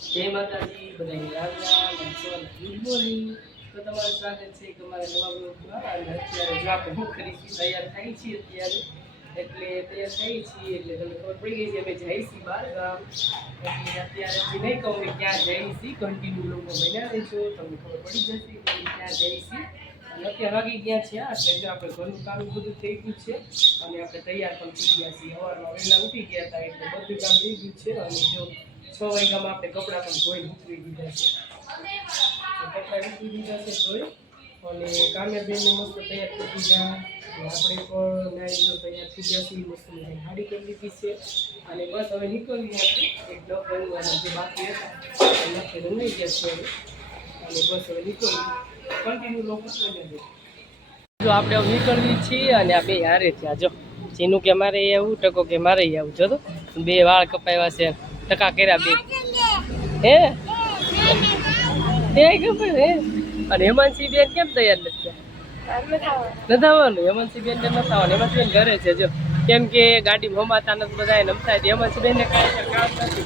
જય માતાજી સવારના ગુડ મોર્નિંગ. તો તમારું સ્વાગત છે કે અમારા નવા બ્લોગમાં અને અત્યારે જો આપણે હું ખરીદી તૈયાર થઈ છીએ અત્યારે. એટલે તૈયાર થઈ છીએ, એટલે તમને ખબર પડી ગઈ છે, અમે જઈ છીએ બહાર ગામ અત્યારે હજી નહીં કહું કે ક્યાં જઈ છીએ કન્ટિન્યુ લોકો બનાવે રહીશું. તમને ખબર પડી જશે કે ક્યાં જઈ છીએ અને અત્યારે વાગી ગયા છે એટલે જો આપણે ઘરનું કામ બધું થઈ ગયું છે, અને આપણે તૈયાર પણ થઈ ગયા છીએ. સવારમાં વહેલા ઉઠી ગયા હતા, એટલે બધું કામ થઈ ગયું છે. અને જો છ વાગ્યામાં આપણે કપડાં પણ ધોઈ ઉતરી દીધા છે. કપડાં ઉતરી દીધા છે ધોઈ અને કામ્યાબેનને મસ્ત તૈયાર કરી દીધા. આપણે પણ નાઈનો તૈયાર થઈ ગયા છીએ, મસ્ત મજાની હાડી કરી દીધી છે. અને બસ હવે નીકળીએ આપણે એક ડબ રંગવાના જે બાકી હતા, એ આપણે રંગાઈ ગયા છે અને બસ હવે નીકળીએ. કન્ટિન્યુ લોકો જો આપણે હવે નીકળવી છીએ અને આ બે હારે થયા. જો, જેનું કે મારે આવું ટકો કે મારે આવું. જો બે વાળ કપાવ્યા છે. ટકા કર્યા બે. હે? તે ખબર હે? અને હેમાનસિંહ બેન કેમ તૈયાર નથી નથી આવવાનું હેમાંશી બેન નથી આવવાનું હેમાંશી બેન ઘરે છે જો. કેમ કે ગાડી ભમાતા નથી બધા નમતા હેમાંશી બેન ને કાંઈ કામ નથી.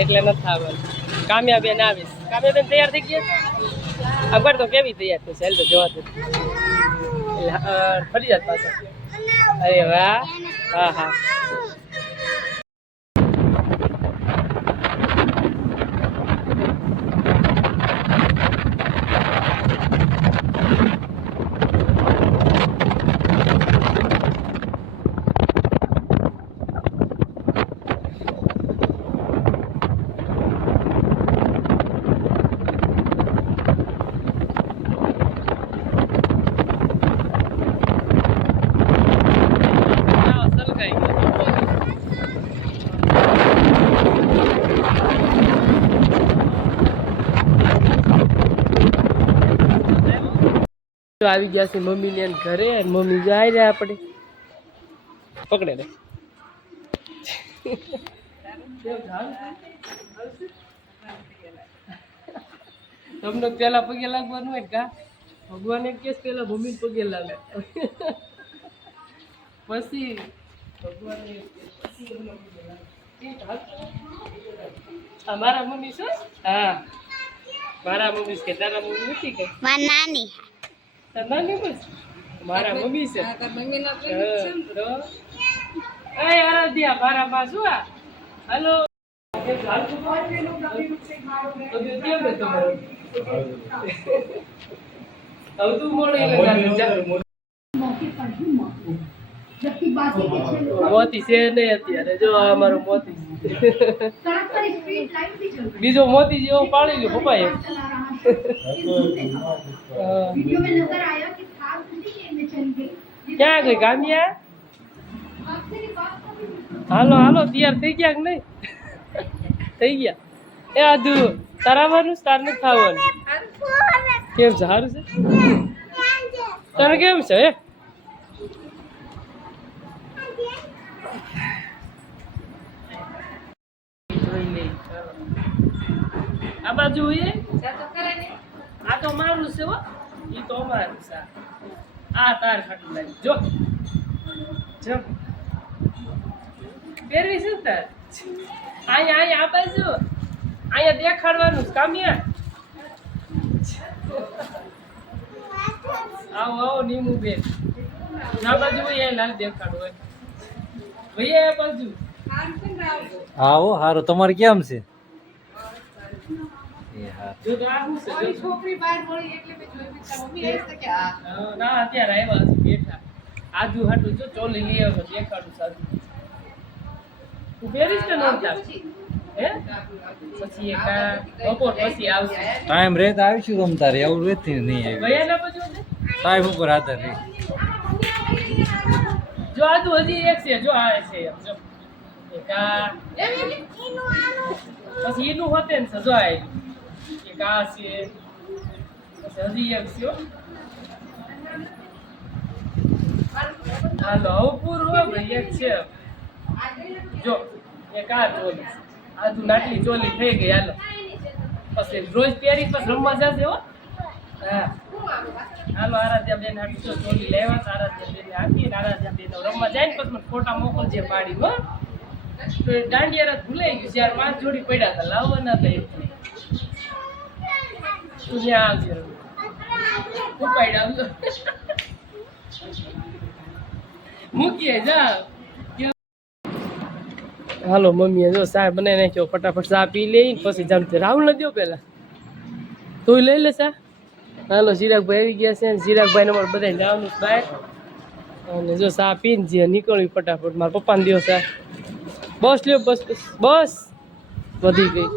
એટલે નથી આવવાનું કામ્યા બેન આવીશ કામ્યા બેન તૈયાર થઈ ગયા? આગળ તો કેવી તૈયાર થશે ચાલ તો જોવા દે. ફરી જાત પાછા અરે વાહ. હા હા, સલગાઈ ગયો. આવી ગયા છે મમ્મી ને ઘરે અને મમ્મી જાય રે આપણે. પકડે રે તમને પેલા પગે લાગવાનું હોય કા? ભગવાન એક કેસ પેલા મમ્મી પગે લાગે. પછી ભગવાન એક કહે, પછી એમના પગે લાગે. એ હાલ. આ મારા મમ્મી છે? હા. મારા મમ્મી છે તારા મમ્મી નથી કઈ નાની. બસ મારા મમ્મી છે. હા, તો. એ આરાધ્યા મારા માં શું આ? હલો. કેમ છે? તમારી? હવે તું મોડે એટલે ચાલે, જા. મોતી છે નહીં અત્યારે. જો આ અમારો મોતી બીજો મોતી જેવો પાડી લ્યો પપ્પાએ. ક્યાં ગઈ ગામિયા હાલો હાલો, તૈયાર થઈ ગયા કે નહીં? થઈ ગયા. એ આધુ તારાવાનું સ્ટાર નથી થવાનું કેમ છે સારું છે? તને કેમ છે હે જોઈ લઈ ચાલો. આ બાજુ એ? આ તો મારું છે હો. ઈ તો અમારું છે. આ તાર ખાટું લાગી જો. જો. પહેરવી શું તાર? અહીંયા અહીંયા આ બાજુ. અહીંયા દેખાડવાનું જ કામ્યા આવો આવો નીમુ બેન. આ બાજુ હોય એ લાલ દેખાડો હોય. ભાઈ આ બાજુ. હા હો સારું તમારે કેમ છે? એ જો તો આ શું છે જો. હા, ના અત્યારે આવ્યા છે બેઠા. આજુ હાટું જો ચોલી લઈ આવ્યો દેખાડું સાધુ. તું પહેરીશ કે નોરતા હે પછી. એક બપોર પછી આવશે. ટાઈમ રહેતા આવીશું રમતા રે એવું રહેતી નહીં આવી ના ટાઈમ ઉપર આધાર રહી. જો આજુ હજી એક છે જો આ છે જો. એક. પછી એનું હોતે ને સજો આવી એક આ છે? હજી એક છે. હાલો, હવે પૂરું હો ભાઈ, એક છે જો, એક આ ચોલી છે. આ તું નાટલી ચોલી થઈ ગઈ, હાલો. પછી રોજ પહેરી પછી રમવા જશે હો. હા. હાલો આરાધ્યા બેન હાટું જો ચોલી લેવા તો આરાધ્યા બેન આપી આરાધ્યા બેન રમવા જાય ને પછી મને ફોટા મોકલજે પાડી, હો. તો એ દાંડિયા રાત ભૂલાઈ ગયું છે. યાર પાંચ જોડી પડ્યા હતા. લાવવાના હતા તું ત્યાં આવજે ઉપાડ આવજો મૂકીએ જા હાલો મમ્મીએ જો સાહેબ બનાવી નાખ્યો ફટાફટ ચા પી લઈ પછી જામ રાહુલ ન દો પેલા તું લઈ લે સા હાલો, ચિરાગભાઈ આવી ગયા છે ને ચિરાગભાઈ અમારે બધા જવાનું બહાર. અને જો ચા પીને જે નીકળ્યું ફટાફટ, મારા પપ્પાને દો સા બસ લ્યો, બસ બસ. બસ. વધી ગઈ.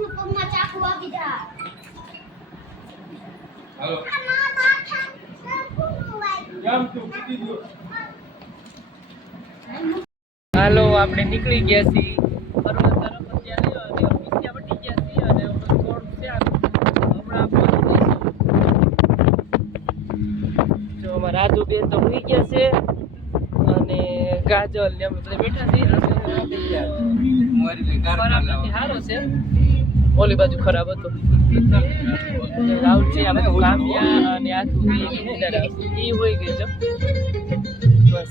હાલો. આપણે નીકળી ગયા છીએ. ફરવા તરફ અત્યારે અને પીસ્યા વટી ગયા છીએ અને થોડું છે. હમણાં. જો અમારા રાજુ બેન તો ઉઈ ગયા છે અને ગાજલ ને અમે બધા બેઠા છીએ. ખરાબ નથી સારો છે. ઓલી બાજુ ખરાબ હતો. રાઉટ છે આ બધું કામ્યા અને આ તું એ હોય ગઈ છે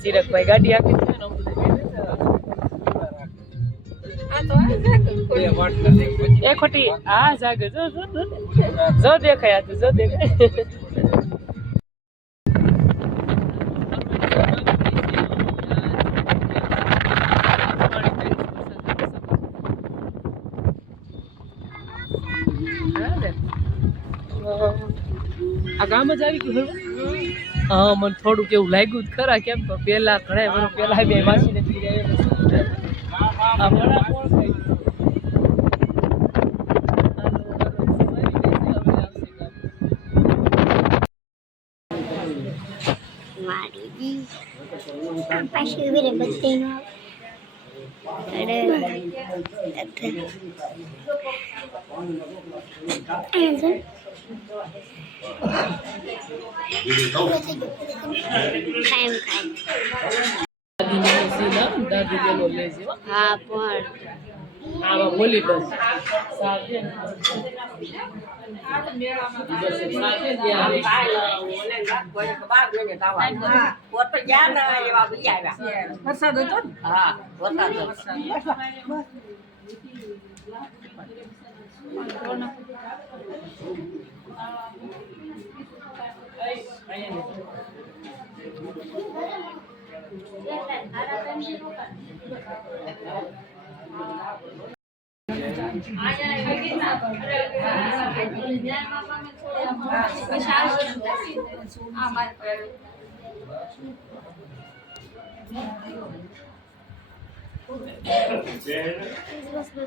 સિરકભાઈ ગાડી આપી છે ને એ ખોટી આ જાગે જો જો જો. જો દેખાય જો દેખાય આ ગામ જ આવી ગયું? હા, મને થોડુંક એવું લાગ્યું જ ખરા કેમ તો પેલા ઘણા વર્ષ પેલા બે માસી નથી પાછી ઊભી હો. હા પણ આમાં બોલી બસ સાથે સાથે જ ત્યાં આવે. વરસાદ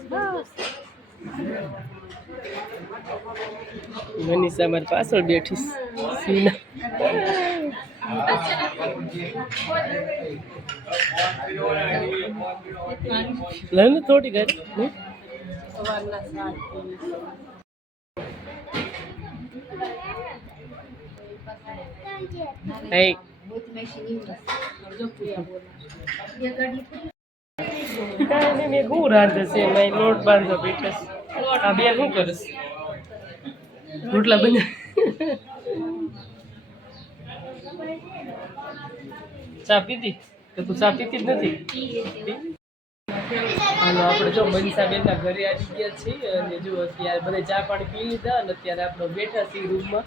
બસ બસ વરસાદ મનીષા મારી પાછળ બેઠી. સીના. થોડી ઘરે. Hey. કાંઈ નહીં, શું રાંધે છે મેં લોટ બાંધો બેઠસ આ બે શું કરસ રોટલા બન્યા ચા પીધી? તો તું ચા પીતી જ નથી? આપણે જો મનીષા બેનના ઘરે આવી ગયા છીએ અને જો અત્યારે બધા ચા પાણી પી લીધા અને અત્યારે આપણે બેઠા છીએ રૂમમાં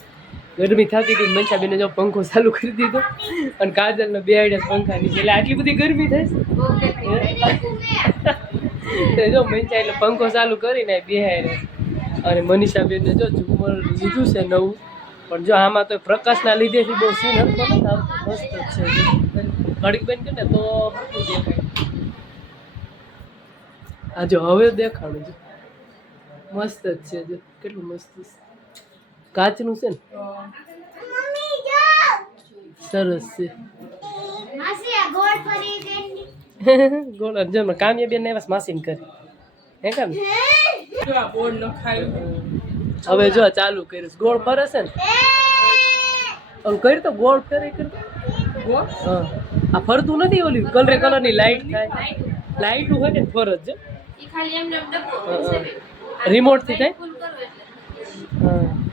ગરમી થતી હતી મનસાબેને જો પંખો ચાલુ કરી દીધો અને કાજલનો બે આઈડિયા પંખા નીચે. એટલે આટલી બધી ગરમી છે? જો મનસા એટલે પંખો ચાલુ કરીને બેહાય અને મનીષા બેનને જો ઝુમર લીધું છે નવું. પણ જો આમાં તો પ્રકાશના લીધેથી બહુ સીન હતો મસ્ત જ છે. બેન બંધ ને તો આ જો હવે દેખાડું જો મસ્ત જ છે જો. કેટલું મસ્ત છે. કાચનું છે ને? સરસ છે. માસી આ ગોળ ફરી ગઈ ગોળ જો કામ્યા બેન એવા માસીન કરી. હે કામ હવે જો ચાલુ કર્યું ગોળ ફરે છે ને? ઓલું કરી તો ગોળ ફેરે કરી હા. આ ફરતું નથી ઓલી કલરે કલરની લાઈટ થાય. લાઈટ હોય ને ફરજ છે. રિમોટથી થાય? હા.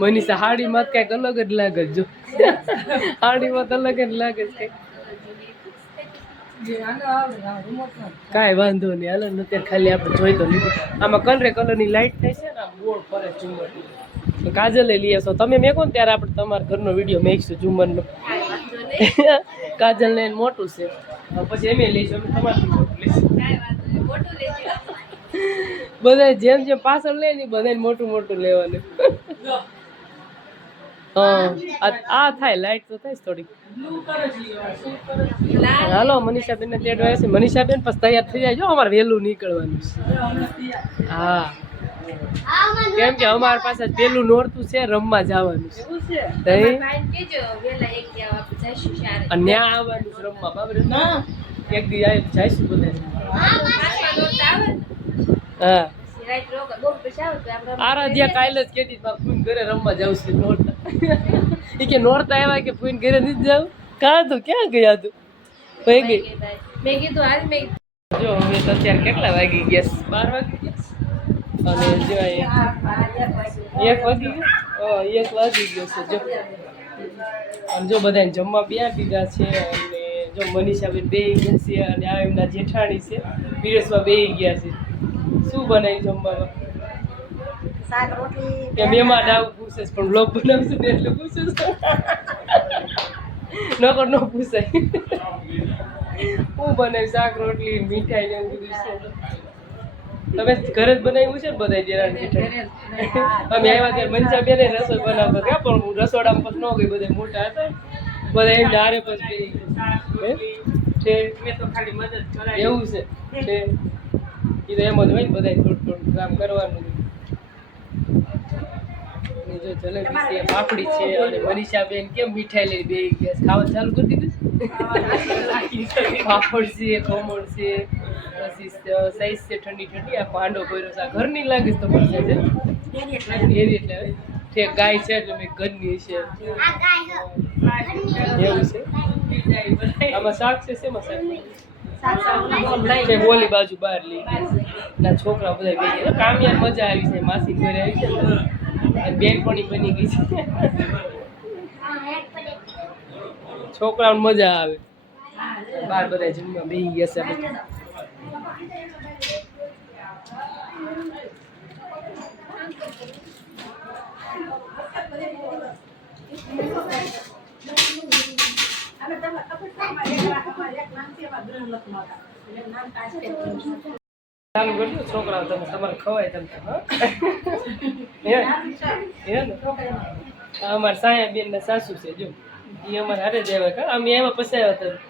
મનીષા, હાડીમાં કંઈક અલગ જ લાગે જો. હાડીમાં તો અલગ જ લાગે છે કાંઈ વાંધો નહીં, હાલો, ને અત્યારે ખાલી આપણે જોઈ તો લીધું. આમાં કલરે કલરની લાઇટ થાય છે ને, આમ ગોળ ફરે ઝુમર કાજલે લઈ આવશો. તમે મેં ને ત્યારે આપણે તમારા ઘરનો વીડિયો મેકશું ઝુમરનો કાજલ ને મોટું છે. પછી એમ લઈશું અમે તમારથી મોટું લઈશું બધા જેમ જેમ પાછળ લે ને બધાને મોટું મોટું લેવાનું. હા આ- આ થાય લાઈટ તો થાય જ થોડીક. હાલો મનીષાબેન ને તેડવા છે. મનીષાબેન પછી તૈયાર થઈ જાય. જો અમારે વહેલું નીકળવાનું હા. કેમ કે અમારી પાસે પેલું નોરતું છે રમવા જવાનું છે. અને ત્યાં આવવાનું છે રમવા બરાબર એક દી આવી જઈશું બધા હા આરાધ્યા કાલે જ કેતી ફૂન ઘરે રમવા જાવ છે. નોરતા. એ કે નોરતા આવ્યા કે ફૂઈન ઘરે નથી જાવ કાં તો ક્યાં ગયા તું? ભાઈ ગઈ મેં કીધું હાલ મેં જો હવે તો અત્યારે કેટલા વાગી ગયા બાર વાગી ગયા? અને જો એક વાગી ગયો? એક વાગી ગયો છે જો. અને જો બધાને જમવા બે દીધા છે અને જો મનીષાબેન બે ગયા છે અને આ એમના જેઠાણી છે પીરસમાં બે ગયા છે. શું બનાવી જમવામાં કે મહેમાન આવું પૂછે પણ બ્લોગ બનાવશું ને એટલે પૂછું નકર ન પૂછાય. હું બનાવી શાક રોટલી મીઠાઈ ને બધું છે. તમે ઘરે જ બનાવ્યું છે ને બધા દેરાણ અમે આવ્યા ત્યારે મનસા બેને રસોઈ બનાવતા હતા પણ હું રસોડામાં પછી ન ગઈ બધા મોટા હતા. બધા એમ ડારે પછી એવું છે. એ તો એમ જ હોય ને બધા થોડું થોડું કામ કરવાનું. જો જલેબી છે પાપડી છે અને મનીષાબેન કેમ મીઠાઈ લઈ બે ગયા? ખાવા ચાલુ કરી દીધું. પાપડ છે ખમણ છે પછી સાઈઝ છે ઠંડી ઠંડી આ પાંડો ભર્યો છે. આ ઘરની લાગે છે તો પડશે છે? એરી એટલે ઠેક ગાય છે, એટલે મેં ઘરની છે. એવું છે? આમાં શાક છે, શેમાં શાક? છે બોલી બાજુ બહાર લઈ ના, છોકરા બધા ગઈ ગયા. કામિયા મજા આવી છે, માસી ઘરે આવી છે બેનપણી બની ગઈ છે. છોકરાઓને મજા આવે. બાર બધા જમવા બેસી ગયા છે. ચાલુ કરજો છોકરાઓ તમે તમારે ખવાય તમે હા? હે? હે ને? આ અમારા સાયા બેન ને સાસુ છે, જો. એ અમારે હારે જ આવ્યા અમે એમાં પસાવ્યા આવ્યા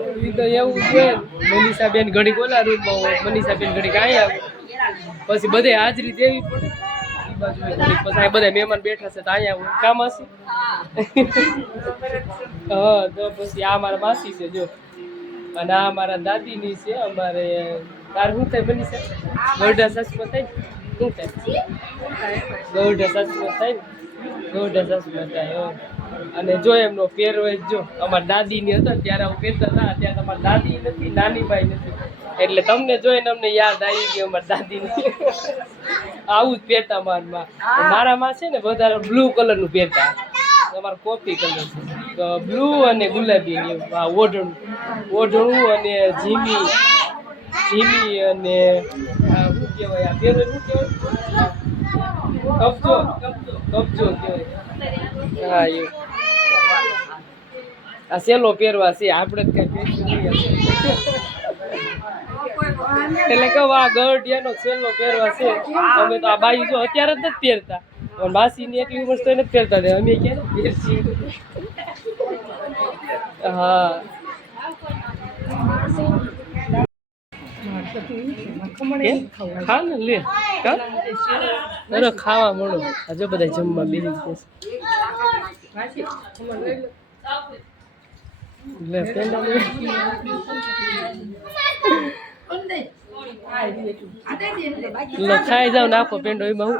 ઈ તો એવું છે મનીષાબેન ઘડી કોલા રૂમમાં હોય મનીષાબેન ઘડી કાંઈ આવે પછી બધે હાજરી દેવી પડે. પછી બધા મહેમાન બેઠા છે તો અહીંયા હોય. કામ હશે? હા. તો પછી આ મારા માસી છે જો. અને આ મારા દાદીની છે અમારે તાર શું થાય મનીષા? ગૌઢા સાસમાં થાય શું થાય? ગૌઢા સાસમાં થાય ને? ગૌઢા સાસમાં થાય. અને જો એમનો પહેરવેશ જો અમારા દાદીની હતા, ત્યારે હું પહેરતા હતા ત્યારે તમારી દાદી નથી, નાની ભાઈ નથી. એટલે તમને જોઈને અમને યાદ આવી ગઈ અમારા દાદીની. આવું જ પહેરતા મારા માં મારા માં છે ને વધારે બ્લુ કલરનું પહેરતા. અમારે કોફી કલર છે. બ્લુ અને ગુલાબી ઓઢણું. ઓઢણું અને ઝીમી. ઝીમી અને શું કહેવાય, આ પહેરવેશ શું કહેવાય? કબજો કબજો કહેવાય. હા એ આ સેલો પહેરવા છે, આપણે જ કઈ એટલે કહું, આ ગઢિયાનો સેલો પહેરવા છે. અમે તો આ બાઈ જો અત્યારે જ નથી પહેરતા. પણ બાસીની એટલી ઉંમર તો નથી પહેરતા અમે ક્યારે પહેરશી? હા. ખા ને લે કા અરે ખાવા મળો હજુ બધા જમવા બેસી જશે લે પેંડા લે લો ખાઈ જાવ નાખો પેંડો એમાં હું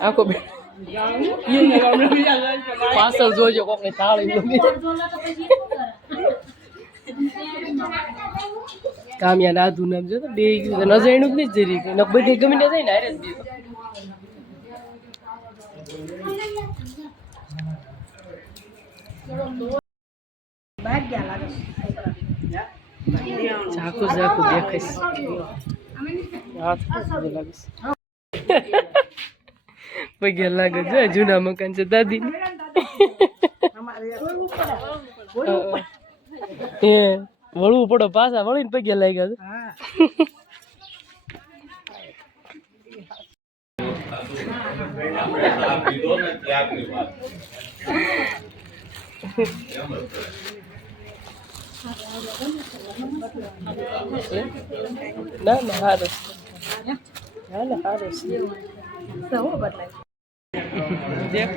આખો બે પાછળ જોજો કોકને થાળી કામિયા નાધું નામ જો બે ગયું નજરનું જ નહીં જરી કે બધી ગમે ને જાય ને હારે જ ઝાકું ઝાકું દેખાઈશ પગે લાગે છે, જૂના મકાન છે, દાદી. એ, વળવું પડો પાછા, વળીને પગે લાગ્યા છે. ના ના, હારું. ના ના હારું છે તો હું બદલાય દેખ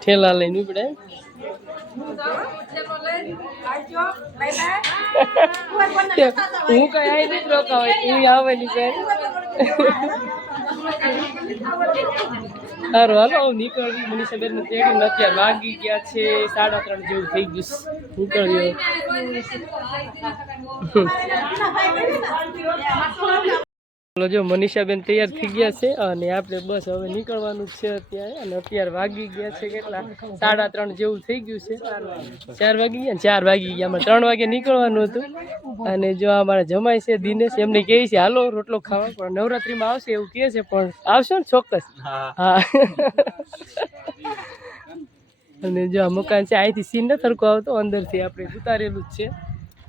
ઠેલા લઈને ઉપડે. હું કઈ આવી નથી રોકાવ હું આવેલી છે. સારું હાલો નીકળવી મનીષા બેન તેડીને અત્યારે વાગી ગયા છે સાડા ત્રણ જેવું થઈ ગયું. નીકળ્યો ચાલો જો મનીષાબેન તૈયાર થઈ ગયા છે અને આપણે બસ હવે નીકળવાનું છે અત્યારે. અને અત્યારે વાગી ગયા છે કેટલા? સાડા ત્રણ જેવું થઈ ગયું છે. ચાર વાગી ગયા ચાર વાગી ગયા. અમારે ત્રણ વાગે નીકળવાનું હતું. અને જો અમારા જમાય છે દિનેશ એમને કહે છે હાલો રોટલો ખાવા. પણ નવરાત્રિમાં આવશે એવું કહે છે પણ આવશો ને ચોક્કસ. હા. અને જો આ મકાન છે અહીંથી સીન ન થરકો આવતો. અંદરથી આપણે ઉતારેલું જ છે.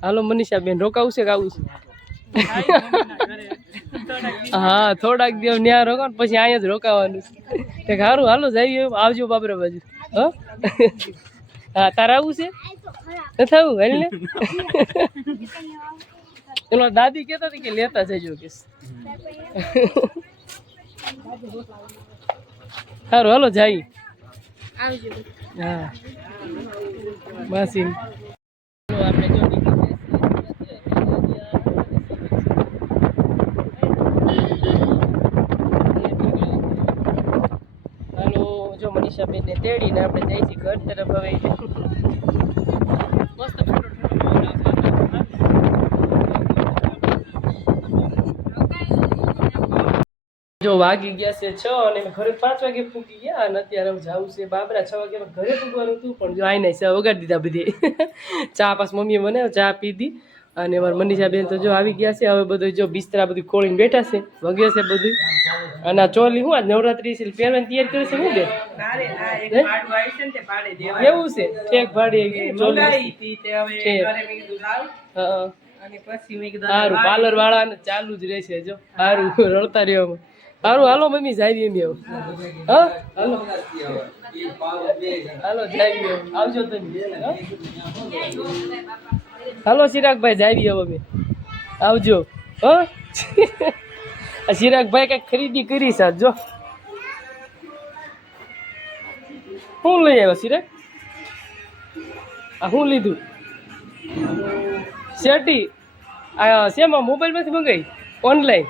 હાલો મનીષાબેન રોકાવું છે કે આવું છે? હા થોડાક દિવસ ત્યાં રોકો ને પછી અહીંયા જ રોકાવાનું. છે સારું હાલો જઈએ આવજો બાબરા બાજુ. હો? તારે આવું છે? નથી આવું હાલ ને પેલો દાદી કહેતા હતી કે લેતા જજો કે. સારું હાલો જઈએ હા. બસ આપણે જો નીકળી હાલો જો તેડીને આપણે જઈએ છીએ ઘર તરફ હવે મસ્ત. જો વાગી ગયા છે છ અને ઘરે પાંચ વાગે ફૂકી ગયા અને અત્યારે જવું છે બાબરા છ વાગે ઘરે ફૂગવાનું હતું, પણ જો આઈને વગાડી દીધા બધી ચા પાસ મમ્મીએ બનાવ્યો, ચા પીધી અને મારા મનીષાબેન તો જો આવી ગયા છે. હવે બધું જો બિસ્તરા બધું ખોળીને બેઠા છે. વગે છે બધું. અને આ ચોલી હું આજ નવરાત્રી છે પહેરવાની તૈયાર કરે છે હું બેન? એવું છે? ઠેક ભાડી મંગાઈ હતી તે હવે છે. ઘરે મેં કીધું લાવ. હા અને પછી મેં કીધું સારું પાર્લર વાળાને ચાલુ જ રહેશે જો. સારું રડતા રહ્યો સારું હાલો મમ્મી જાય એમ એવું હા. હાલો. હાલો જાય આવજો તમે? હાલો ચિરાગભાઈ જાવી હવે. આવજો. હા? ચિરાગભાઈ કંઈક ખરીદી કરી છે, જો. શું લઈ આવ્યો, ચિરાગ? આ શું લીધું? શેટી આ શેમાં, મોબાઈલમાંથી મંગાવી ઓનલાઈન.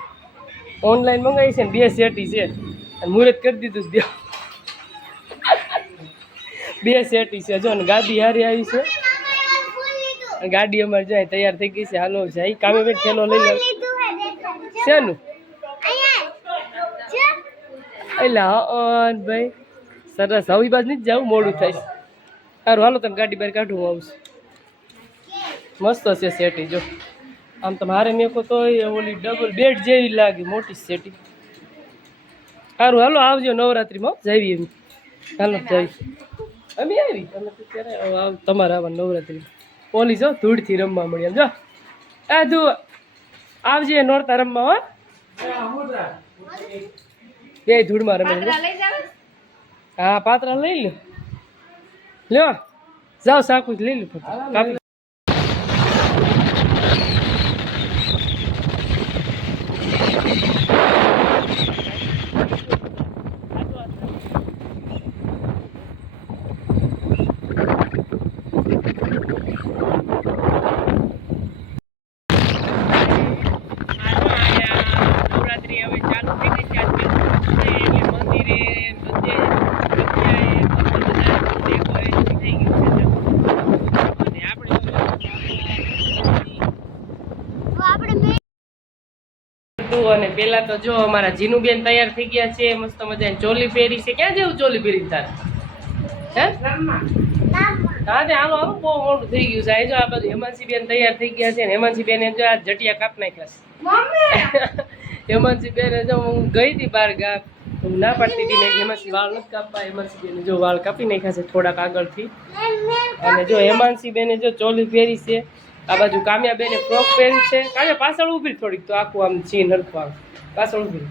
ઓનલાઈન મંગાવી છે ને, બે શેટી છે. અને મુહૂર્ત કરી દીધું. બે. શેટી છે, જો ને ગાડી હારી આવી છે. ગાડી અમારે જાય તૈયાર થઈ ગઈ છે હાલો જાય કામે બે થેલો લઈ લે. શેનું? એટલે હા ભાઈ સરસ. હવે બાજુ જ જવું મોડું થાય છે. સારું હાલો તમે ગાડી બહાર કાઢું હું મસ્ત છે સેટી જો. આમ તમારે મેકો તો ઓલી ડબલ બેડ જેવી લાગે મોટી સેટી. સારું હાલો આવજો નવરાત્રિમાં. જઈએ એમ. હાલો જઈશ અમે આવી? તમે તો ક્યારે તમારે આવા નવરાત્રિ ઓલી જો ધૂળથી રમવા મળી આમ જો આ તું આવજે નોરતા રમવા હો. બે ધૂળમાં રમે છે. લઈ જાવ? હા પાત્રા લઈ લો લ્યો જાઓ સાકું લઈ લો કાપી નવરાત્રી હવે ચાલુ થઈ ગઈ છે આજ પહેલું દિવસ છે એટલે મંદિરે બધે જગ્યાએ બધું decoration થઈ ગયું છે અને આપણે તો આપણે બે હતું અને પેલા તો જો અમારા જીનુબેન તૈયાર થઈ ગયા છે મસ્ત મજાની ચોલી પહેરી છે. ક્યાં જેવું ચોલી પહેરી તારે? હે? હા તે હાલો હાલો બહુ મોટું થઈ ગયું છે. જો આ બધું હેમાંસી બેન તૈયાર થઈ ગયા છે ને હેમાંસી જો આ જટિયા કાપ નાખ્યા છે. હેમાંસી જો હું ગઈ હતી બાર ગામ હું ના પાડતી હતી ને હેમાંસી વાળ નથી કાપવા હેમાંસી જો વાળ કાપી નાખ્યા છે થોડાક આગળથી. અને જો હેમાંસી બેને જો ચોલી પહેરી છે આ બાજુ કામ્યા બેને ફ્રોક પહેર છે. કામ્યા પાછળ ઊભી થોડીક તો આખું આમ ચીન હરખું આવે પાછળ ઊભી.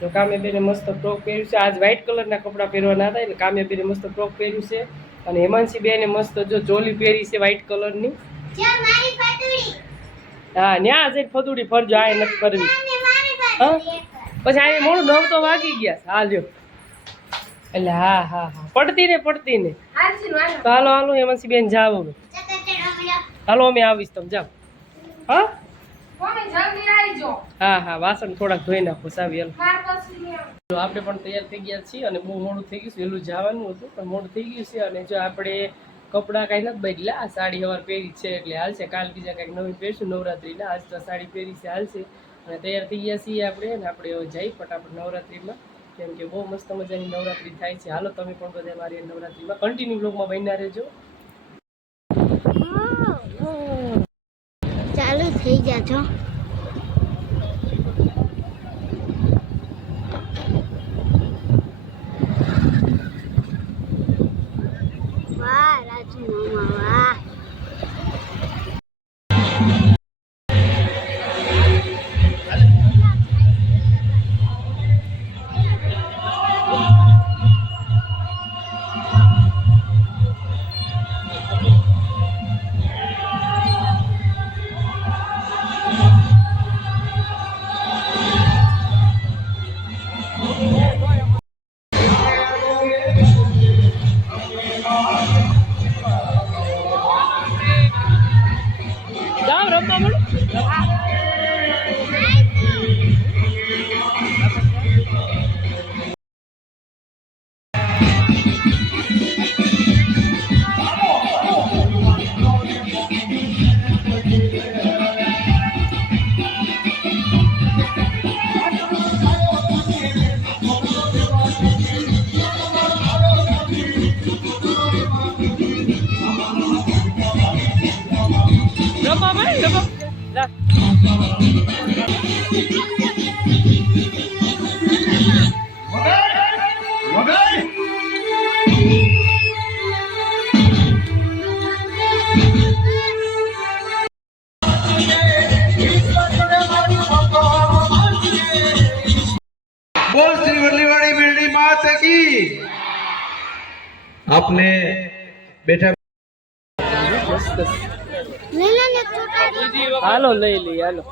તો કામ્યા બેને મસ્ત ફ્રોક પહેર્યું છે. આજ વ્હાઇટ કલરના કપડાં પહેરવાના હતા એટલે કામ્યા બેને મસ્ત ફ્રોક પહેર્યું છે. અને હેમાંસી બેને મસ્ત જો ચોલી પહેરી છે વ્હાઇટ કલરની હા ન્યા જઈને ફતુડી ફરજો આ નથી ફરવી. હા? પછી આ મોડું નવ તો વાગી ગયા. હા લ્યો એટલે હા હા હા. પડતી ને પડતી ને. હાલો હાલો. હેમાંસી બેન રમ્યો હાલો અમે આવીશ તમે જાઓ. હા? હા હા વાસણ થોડાક ધોઈ નાખો સાવી હાલો. આપણે પણ તૈયાર થઈ ગયા છીએ અને બહુ મોડું થઈ ગયું છે એલું જવાનું હતું પણ મોડું થઈ ગયું છે અને જો આપણે કપડાં કાંઈ નથી બદલ્યા આ સાડી હવાર પહેરી છે એટલે હાલશે કાલ બીજા કાંઈક નવી પહેરશું નવરાત્રિના આજ તો સાડી પહેરી છે હાલશે અને તૈયાર થઈ ગયા છીએ આપણે અને આપણે હવે જઈ ફટાફટ નવરાત્રિમાં કેમ કે બહુ મસ્ત મજાની નવરાત્રિ થાય છે. હાલો તમે પણ બધા મારી નવરાત્રિમાં કન્ટિન્યુ બ્લોગમાં બન્યા રહેજો. થઈ જાજો બોલ શ્રી વલ્લીવાડી બિલ્ડી માત કી. આપને બેઠા હાલો લઈ લઈ હાલો.